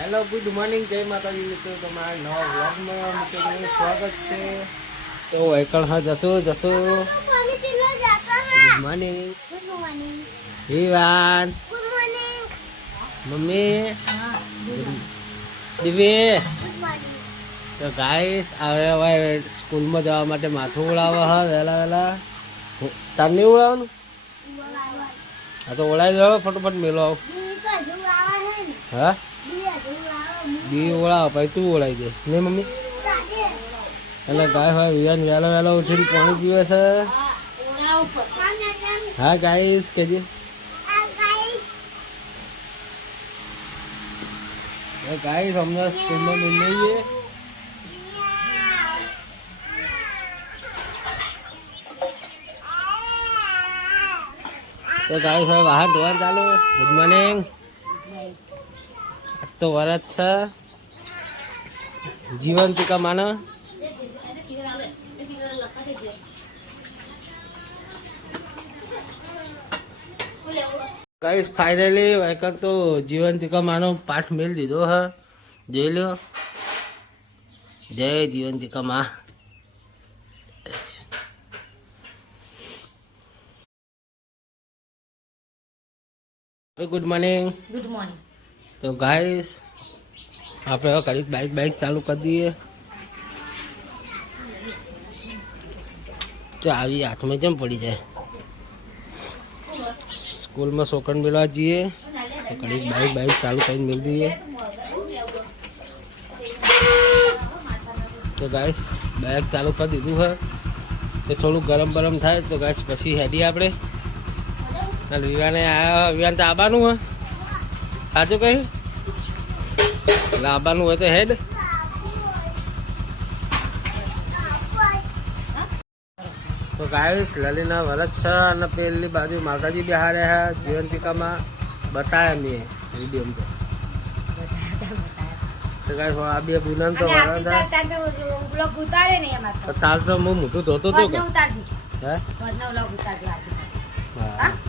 Hello good morning, જય માતાજી મિત્રો. તમારા નવા વ્લોગમાં મિત્રોનું સ્વાગત છે. તો એકણ હા જશું ગુડ મોર્નિંગ વિવાન મમ્મી દિવ્ય. તો ગાઈસ હવે સ્કૂલમાં જવા માટે માથું ઉડાવે હા વહેલા વહેલા. તાર નહીં ઉડાવવાનું? હા તો ઓળાઈ જાવ, ફટોફટ મેલો આવ. હા દી ઓળાવ પછી તું ઓળાઈ દે ને મમ્મી. એટલે ગાય હોય વિવાન વહેલા વહેલા ઉઠીને પાણી પીવે છે. હા ગાઈસ કેજે ગાઈસ અમને સ્કૂલમાં મિલી જઈએ. તો ગાઈસ હવે બહાર ધોવાનું ચાલુ. Good morning. તો વરસ છે જીવંતિકા માનો. ગાઈસ ફાઇનલી એક તો જીવંતિકા માનો પાઠ મેળ દીધો હ. જોઈ લો. જય જીવંતિકા માં. Good morning. Good morning. તો ગાઈસ આપણે હવે કરી બાઇક ચાલુ કરી દઈએ. તો આવી હાથમાં જેમ પડી જાય. સ્કૂલમાં છોકરાને મેળવા જઈએ તો કરી બાઇક ચાલુ કરીને મેળ દઈએ. તો ગાઈસ બાઇક ચાલુ કરી દીધું હોય તો થોડું ગરમ થાય તો ગાઈસ પછી હેડીએ આપણે. ચાલ વિવાને આવ્યા. વિવાન તો આવવાનું હોય સાચું કહી એટલે આવવાનું હોય તો હેડ. તો ગાઈસ લલીના વરસ છે અને પેલી બાજુ માતાજી બિહારે હે જીવંતિકામાં બતાવ્યા મેં વિડીયો. તો ગાઈસ આ બે પૂનમ તો વરણ તાલ તો હું મોટું ધોતો હતો.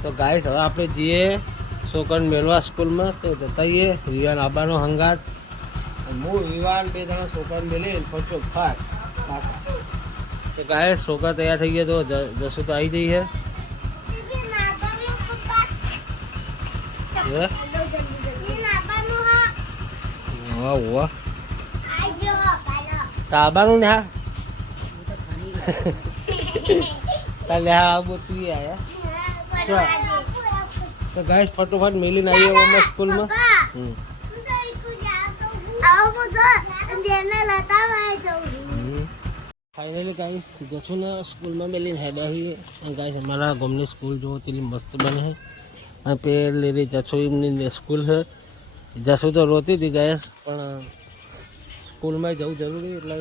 તો ગાઈસ હવે આપણે જઈએ છોકરાને મેળવા સ્કૂલમાં. તો જતાઈએ વિવાન આબાનો હંગાત. હું વિવાન બે જણા છોકરાને મેળવી ફરતો ફાટ. તો ગાઈસ છોકરા તૈયાર થઈ ગયા. તો દસું તો આવી જઈ છે. આબાનું ને હા કાલે હા તું આયા. તો ગાઈસ ફટોફટ મેલીને આવીએ અમે સ્કૂલમાં. ફાઇનલી ગાઈસ જશું ને સ્કૂલમાં મેલીને હેડ આવીએ. ગાઈસ અમારા ગામની સ્કૂલ જો તેલી મસ્ત બને છે. અને પેલી જસુની સ્કૂલ છે. જસુ તો રોતી હતી ગાઈસ, પણ સ્કૂલમાં જવું જરૂરી એટલે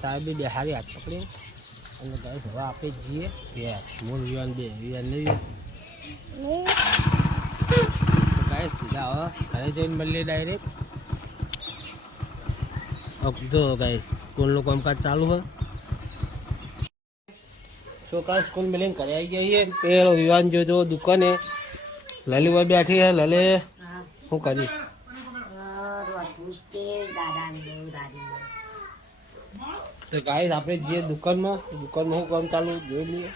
સાહેબે બેહારી હાથ પકડી. અને ગાઈસ હવે આપણે જઈએ મૂળ વિવાન બે વિવાન નહીં ગાઈસ સીધા હવે ઘરે જઈને મળીએ ડાયરેક્ટ. જો ગાઈસ સ્કૂલનું કામકાજ ચાલુ હોય. છોકરા સ્કૂલ મળીને ઘરે આવી ગયા છીએ. પેલો વિવાન જોજો દુકાને લલીભાઈ બેઠી હે. લલે શું કરી તો ગાઈસ આપણે જે દુકાનમાં શું કામ ચાલુ જોઈ લઈએ.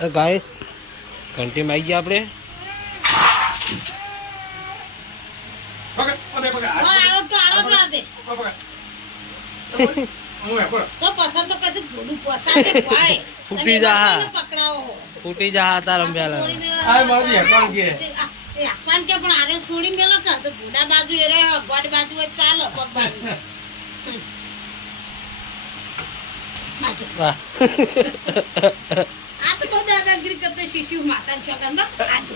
તો ગાઈસ ઘંટીમાં આવી ગયા આપણે. ફૂટી જા તાર પણ આરે છોડી મેલો તો ભૂડા બાજુ એ રે ગોડ બાજુ ચાલો પગ બાજુ આ તો બધા આગળ કરતે શિશુ માતા છોકરા બા આજો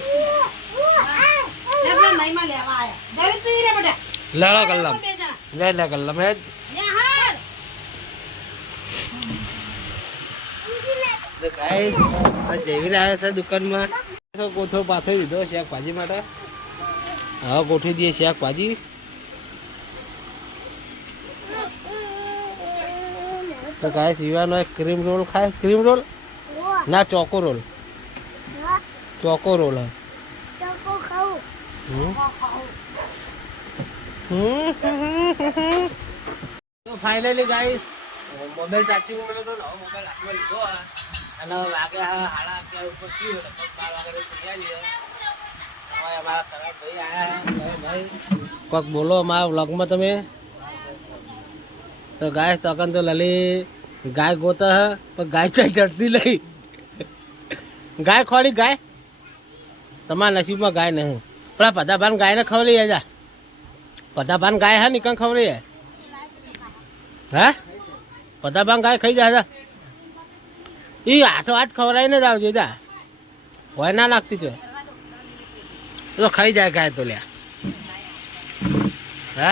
લેવા મઈમાં લેવા આયા દરે તું રે બડા લડા કલ્લમ લે કલ્લમ હે યાર. તો ગાઈસ આ જેવીને આવ્યા છે દુકાનમાં. કોથો પાથરી દીધો શાકભાજી માટે. હવે ગોઠવી દઈએ શાકભાજી. તો ગાઈસ વિવાનો એક ક્રીમ રોલ ખાય. ક્રીમ રોલ ના ચોકો રોલ. ચોકો રોલ હે તો ફાઇનલી ગાઈસ મોબાઈલ ચાર્જિંગ મળ્યો તો નવો મોબાઈલ હાથમાં લીધો અને હવે વાગે હાડા 11 ઉપર થયું એટલે 12 વાગે તૈયારી હવે અમારા ખરાબ ભાઈ આયા ભાઈ કોક બોલો અમારા વ્લોગમાં તમે તો ગાય તકન તો લલી ગાય ગોતા હે પણ ગાય ચાઈ ચડતી નહીં ગાય ખોડી ગાય તમારા નસીબમાં ગાય નહીં પણ આ પધાભાન ગાયને ખવડાવી જા પધાભાન ગાય હે નીકળ ખવડાવી હે પધાભાન ગાય ખાઈ જા એ હાથો હાથ ખવડાવીને જ આવજે જા હોય ના લાગતી તો ખાઈ જાય ગાય તો લ્યા હે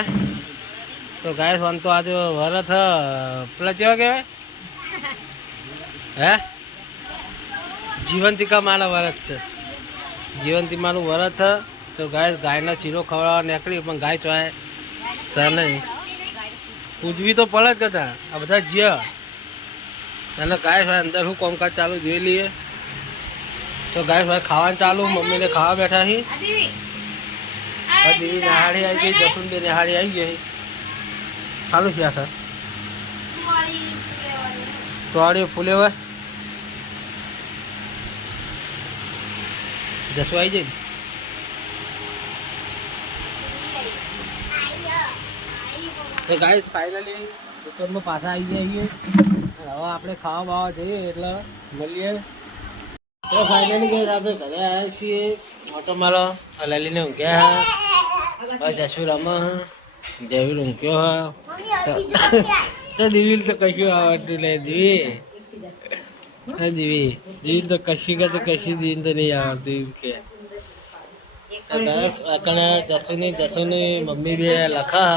તો ગાય ફોન તો આજે વરત પેલા કેવા કહેવાય હે જીવંતિકા માના વરત છે જીવંતી માનું વરત તો ગાયના શીરો ખવડાવવા નીકળી પણ ગાય ચોય સર નહીં પૂજવી તો પડે જ કદા આ બધા જીય અને ગાય ભાઈ અંદર શું કામકાજ ચાલુ જોઈ લઈએ તો ગાય ભાઈ ખાવાનું ચાલુ મમ્મીને ખાવા બેઠા છીએ દીદી નહાડી આવી ગઈ જસુનબે નહાડી આવી ગઈ સારું છે આખા તોડી ફૂલે હોય જસુ આવી જાય તો ગાઈસ ફાઇનલી દુકાનમાં પાછા આવી જઈએ હવે આપણે ખાવા બાવા જઈએ એટલે મળીએ તો ફાઇનલી ગઈ આપણે ઘરે આવ્યા છીએ ઓટો મારો લલીને ઊંઘ્યા હવે જશુ રમા જેવી ઊંઘ્યો તો દીવી તો કશું આવડતું લે દીવી દીવી તો કશી કે તો કશી દીવી તો નહીં આવડતું એમ કે તો બસ અકણે જશુની મમ્મી બે લખા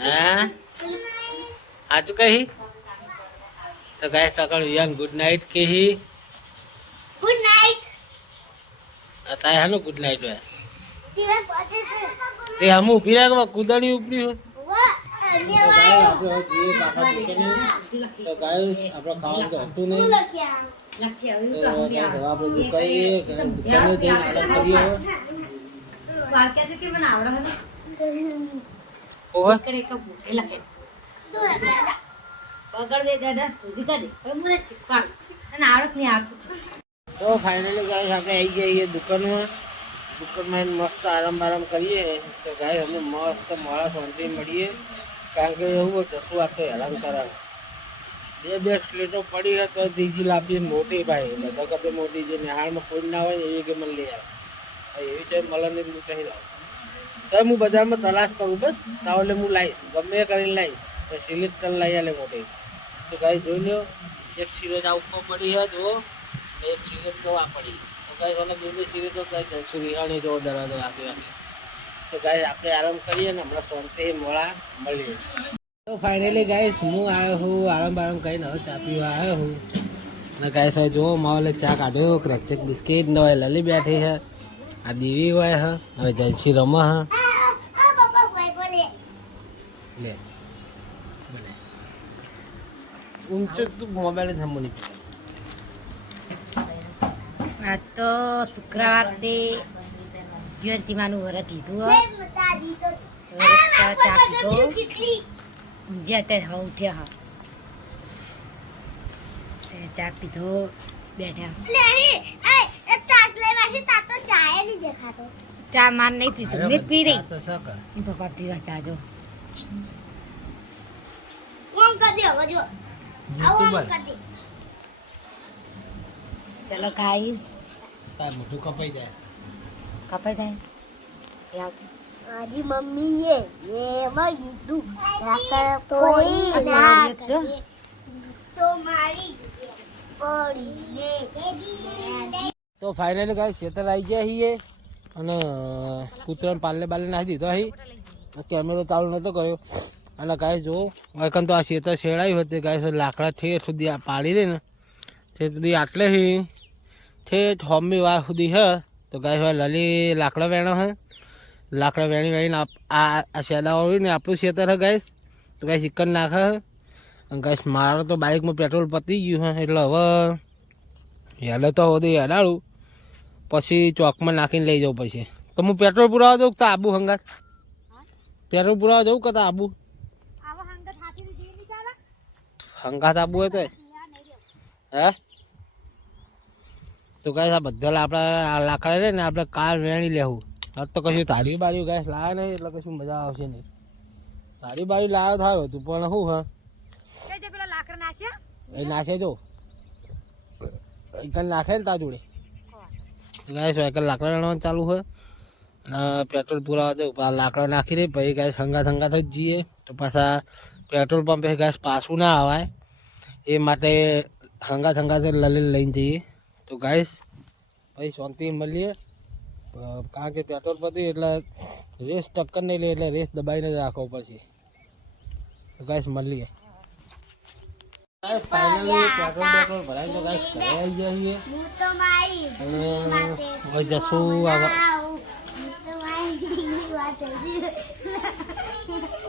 હા સાચું કહી તો ગાય સકાળ વિયાન ગુડ નાઇટ કહી ગુડ નાઇટ અત્યારે હાનું ગુડ નાઇટ હોય એ હમ ઉભી રહ્યા કુદાની ઉપરી હોય તો ગાય આપણે જઈએ કાકા તો ગાય આપણે ખાવાનું તો હતું નહીં તો આપણે દુકાઈએ દુકાને જઈને આરામ કરીએ તો ફાઇનલી ગાય આપણે આવી જઈએ દુકાનમાં મસ્ત આરામ કરીએ તો ગાય અમે મસ્ત મોડા શાંતિ મળીએ કારણ કે એવું જશું આ તો હેરાન કરે બે સ્લેટો પડી હોય તો ત્રીજી લાંબી મોટી ભાઈ બધા કરતા મોટી જે નિહાળમાં કોઈ ના હોય એવી કે મને લઈ આવે એવી છે મળવાની હું કહી લાવું તો હું બજારમાં તલાશ કરું બસ તાવલે હું લાવીશ ગમે એ કરીને લાવીશ તો સિલિપ તલ લઈ આલે મોટી તો ગાય જોઈ લો એક સિરેજ આ ઉપર પડી છે જુઓ એક સિરેજ તો આ પડી તો ગાય મને બે સિરેજ તો ગાય જશું રિહાણી જો દરવાજો વાગી તો ગાય આપણે આરામ કરીએ ને હમણાં શાંતિ મોડા મળીએ તો ફાઇનલી ગાઈસ હું આવ્યો હું આરામ કરીને હવે ચા પીવા આવ્યો હું અને ગાય સાહેબ જો માવલે ચા કાઢ્યો ક્રેકચેક બિસ્કિટ ને હોય લલી બેઠી છે આ દીવી હોય હ હવે જયશ્રી રમા હ લે ઊંચો તું મોબાઈલ થમણી આ તો શુક્રવાર તે જીવંતીમાનું વ્રત લીધું ચા પીધો ઊંઘ્યા અત્યારે હવે ઉઠ્યા હા ચા પીધો બેઠા ચા માર નહીં પીધું મેં પી રહી પપ્પા પીવા ચા જો ચલો ગાઈસ તાર મોઢું કપાઈ જાય મારી મમ્મી એમાં કીધું તો ફાઇનલી ગાય ખેતર આવી ગયા છીએ અને કૂતરાને પાલે નાખી દીધો અહીં કેમેરો ચાલુ નહોતો કર્યો અને ગાય જો વખત તો આ ખેતર શેડાયું હતું ગાય લાકડા ઠેઠ સુધી આ પાડી દે ને તે સુધી આટલે ઠેઠ હોમી વાર સુધી હે તો ગાય લલી લાકડા વેણો હે લાકડા વેણીને આ શેડા હોય ને આપણું ખેતર હે ગાઈસ તો ગાય ચિકન નાખે અને ગાઈસ મારે તો બાઇકમાં પેટ્રોલ પતી ગયું હે એટલે હવે હેડે તો સુધી હેડાડું પછી ચોકમાં નાખીને લઈ જવું પછી. તો હું પેટ્રોલ પુરાવા દઉં તો આબુ હંગાત પેટ્રોલ પુરાવા જવું કે આબુ હંગાત આબુ હોય તો હે તો ગાઈસ આ બધા આપણા લાકડા રે ને આપણે કાર વેણી લેવું. હવે તો કશું તારી બારી ગાઈસ લાવે નહીં એટલે કશું મજા આવશે નહીં. તારી બારી લાવ્યો થારું હતું પણ શું હા એ નાખે જો એક નાખે ને તા જોડે ગાઈસ સાયકલ લાકડા વેણવાનું ચાલુ હોય અને પેટ્રોલ પુરાવા દઉં લાકડા નાખી દે પછી ગાઈસ હંગાત જ જઈએ તો પાછા પેટ્રોલ પંપે ગાઈસ પાછું ના આવાય એ માટે હંગાત લઈને જઈએ. તો ગાઈસ પછી શાંતિ મળીએ કારણ કે પેટ્રોલ પતી એટલે રેસ ટક્કર નહીં લે એટલે રેસ દબાઈને જ રાખવો પછી. તો ગાઈસ મળીએ ગાઈસ ફાઇનલી પેટ્રોલ ભરાઈ તો ગાઈસ ઘરે આવી જઈએ અને હવે જશું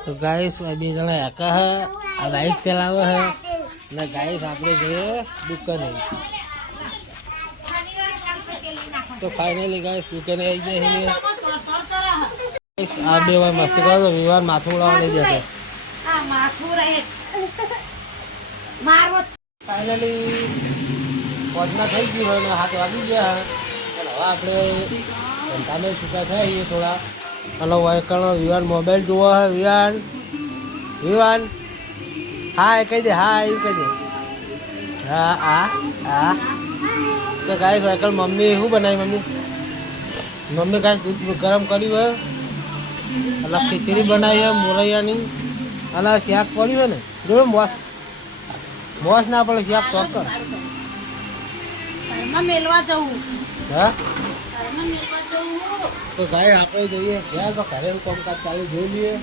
તો ગાઈસ બે જણા એકા હે આ બાઇક ચલાવે હે અને ગાઈસ આપણે જઈએ દુકાને. તો ફાઇનલી ગાઈસ દુકાને આવી જઈએ. આ બે વાર મસ્તી કરો તો વિવાન માથું ઉડાવવા લઈ જશે. ફાઇનલી પહોંચના થઈ ગયું હોય ને 7 વાગી ગયા અને હવે આપણે ધંધાને છૂટા થઈએ થોડા અને વાયકણ વિવાન મોબાઈલ જોવો હે. વિવાન હા કહી દે હા એવું કહી દે હા તો ગાઈસ વાયકણ મમ્મી શું બનાવી મમ્મી ગાઈસ દૂધ ગરમ કર્યું હોય એટલે ખીચડી બનાવી હોય મોરૈયાની અને શાક પડ્યું હોય ને જોયું મોસ ના પડે શાક ચોક્કસ મેલવા જવું હા તો ગાય આપણે જઈએ ત્યાં તો ઘરે કામકાજ ચાલુ જોઈ લઈએ.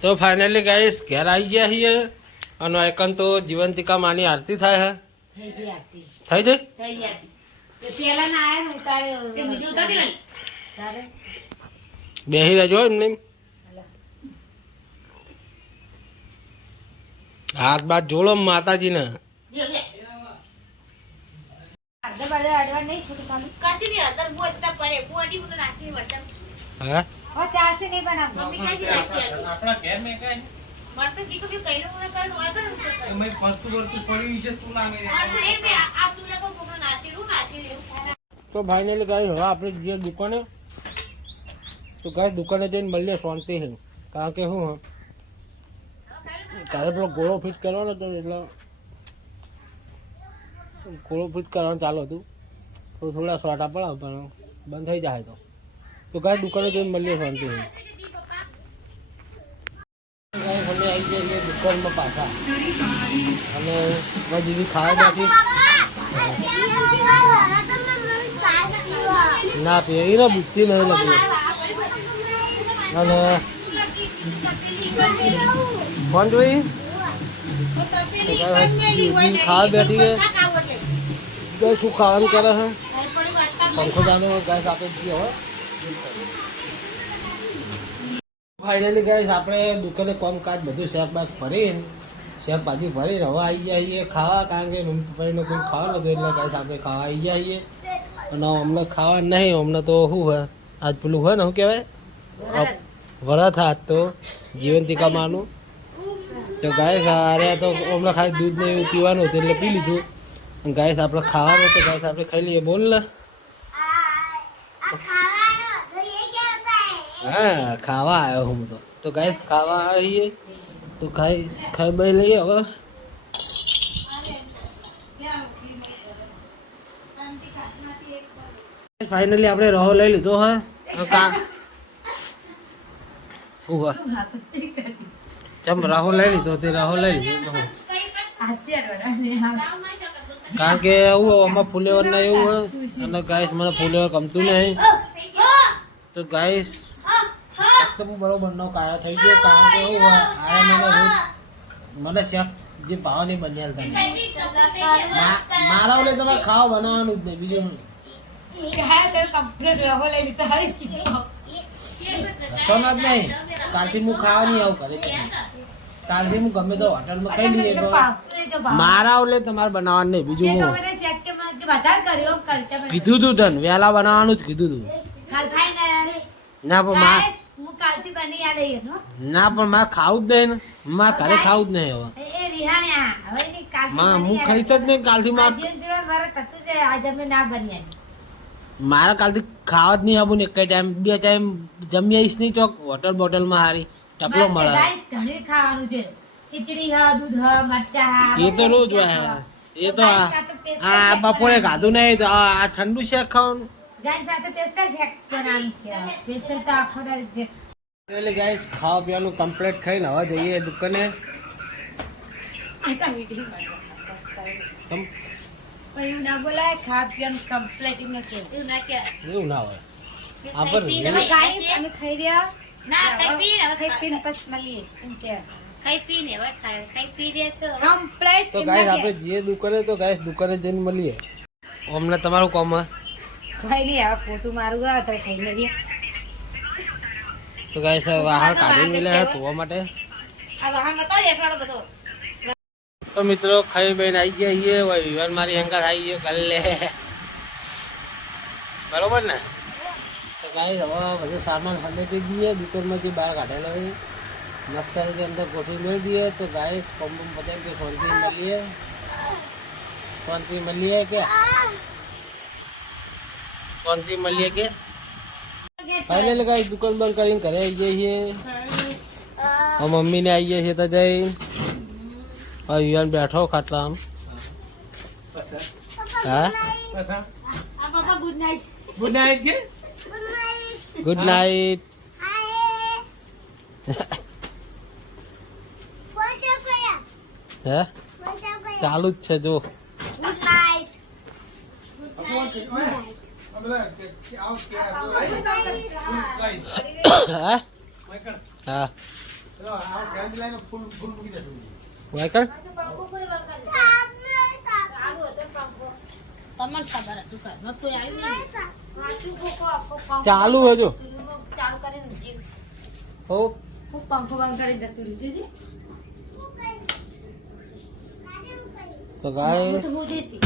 તો ફાઇનલી ગાઈસ ઘેર આવી ગયા છીએ અને એકન તો જીવંતિકા માની આરતી થાય હે થઈ જાય બેહી રહેજો એમને હાથ બાદ જોડો માતાજીને. તો ફાઇનલી ગાઈસ હવે આપણે જઈએ દુકાને. તો ગાઈસ દુકાને જઈને મળીએ શાંતિ છે કારણ કે શું તારે પેલો ગોળો ફિટ કરવાનો હતો એટલે ગોળો ફિટ કરવાનું ચાલુ હતું તો થોડા સોટા પડાવ પણ બંધ થઈ જાય તો ગાઈસ દુકાને જઈને મળીએ શાંતિ છે. ગાઈસ અમે આવી ગયા છીએ દુકાનમાં પાછા અને બીજી ખાવા બાકી ના પીએ એને બુદ્ધિ નહીં લાગી અને ફોન જોઈ ખાવા બેઠી છે શું ખાવાનું કરે છે પંખો જાનો ગાઈસ આપણે જઈએ હવે. ફાઇનલી ગાઈસ આપણે દુકાને કામકાજ બધું શાકભાજી ભરીને હવે આવી ગયા છીએ ખાવા કારણ કે મમ્મી પપ્પાને કોઈ ખાવા નતું એટલે ગાઈસ આપણે ખાવા આવી ગયા છીએ અને અમને ખાવા નહીં અમને તો શું હોય આજ પેલું હોય ને શું કહેવાય વરત હાથ તો જીવંતિકા માનું તો ગાઈસ અરે તો અમને ખાલી દૂધ ને એવું પીવાનું હતું એટલે પી લીધું. ગાઈસ આપણે ખાવાનું તો ગાઈસ આપણે ખાઈ લઈએ. બોલ ને હા ખાવા આવ્યો હું તો ગાઈસ ખાવા આવીએ તો ખાઈ બાઈ લઈએ હવે. ફાઇનલી આપણે રહો લઈ લીધો હે ચમ રાહો લઈ લીધો તે રાહો લઈ લીધો કારણ કે એવું આમાં ફુલેવર ના એવું હોય અને ગાઈસ મને ફુલેવર ગમતું નહીં તો ગાઈસ એકદમ બરોબર નો કાળો થઈ ગયો કારણ કે એવું હોય આ મને શાક જે ભાવ નહીં બન્યા તમે મારા ઓલે તમારે ખાવા બનાવવાનું જ નહીં બીજું રસોના જ નહીં કાલથી હું ખાવા નહીં આવું ઘરે કાલથી હું ગમે તો હોટલમાં ખાઈ લઈએ તો પાકું નહીં જો ભાવ. મારા ઓલે તમારે બનાવવાનું નહીં બીજું એ તો હું મને શક્યમાં કે વધારે કર્યો કરતા મને. કીધું તું તને વહેલા બનાવવાનું જ કીધું તું કાલ ખાઈ ને ના પણ માર ગાઈસ, હું કાલથી બની આ લઈએ હો. ના પણ મારે ખાવું જ નહીં ને મારે ઘરે ખાવું જ નહીં હવે એ રિહાણ્યા હવે ની કાલથી માં બની હું આ ખાઈશ જ નહીં કાલથી મારે આજે દિવસ મારે થતું છે આજે અમે ના બની આવી. મારે કાલથી ખાવા જ નહીં આવું ને એક ટાઈમ બે ટાઈમ જમી આવીશ નહીં ચોક હોટલ બોટલમાં હારી ટપલો મારે મળે ગાઈસ ઘણી ખાવાનું છે ખીચડી હ દૂધ હ મરચા હ એ તો રોજ હોય એ તો આ બપોરે ખાધું નહીં તો આ ઠંડુ શેક ખાવાનું ગાઈસ આ તો પેસ્ટા શેક બનાવી છે પેસ્ટા તો આખો દાડો છે. એટલે ગાઈસ ખાવા પીવાનું કમ્પ્લીટ ખાઈને હવે જઈએ દુકાને પણ એવું ના બોલાય ખા પીવાનું કમ્પ્લીટ એમ નથી એવું ના કે એવું ના હોય આ પર તમે ગાઈસ અમે ખાઈ રહ્યા ના ખાઈ પી હવે ખાઈ પીને પછી મળીએ એમ કે ખાઈ પી ને હવે ખાઈ પી રે છો કમ્પ્લીટ તો ગાઈસ આપણે જઈએ દુકાને તો ગાઈસ દુકાને જઈને મળીએ અમને તમારું કામ હે? ખાઈ નહીં હવે પોતું મારું આ તો ખાઈ લઈએ તો ગાઈસ વાહણ કાઢી મેલે હે ધોવા માટે આ વાહન બતાવ એટલો બધો તો મિત્રો ખાઈ બેન આવી ગયા છીએ વિવાન મારી હંકા આવી ગયો કલ્લે બરોબર ને તો ગાઈસ હવે બધું સામાન હમેટી દઈએ દુકાનમાંથી બહાર કાઢેલો હોય મસ્ત રીતે અંદર ગોઠવી મેળ દઈએ તો ગાઈસ કોમ બતાવી કે શાંતિ મળીએ કે શાંતિ મળીએ કે ફાઇનલ ગાઈસ દુકાન બંધ કરીને ઘરે આવી જઈએ છીએ મમ્મીને આવી ગયા છે તો જઈ વિવાન બેઠો ખાટલા હા આ પપ્પા ગુડ નાઈટ ગુડ નાઇટ કે ગુડ નાઇટ હે ચાલુ જ છે જો ગુડ નાઈટ હા હા વાયકણ તમને ખબર હતું ઘરમાં કોઈ આવ્યું નહીં ચાલુ હે જો ચાલુ કરીને જીવ હો હું પંખો બંધ કરીને જતું રહ્યું છે તો ગાય હું તો હું દેતી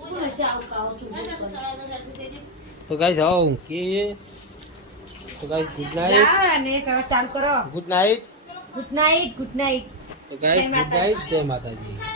શું હશે આવું કાવો છું તો ગાય જાઓ કે તો ગાય ગુડ નાઇટ ને ચાલુ કરો good night good night good night તો ગાય ગુડ નાઇટ જય માતાજી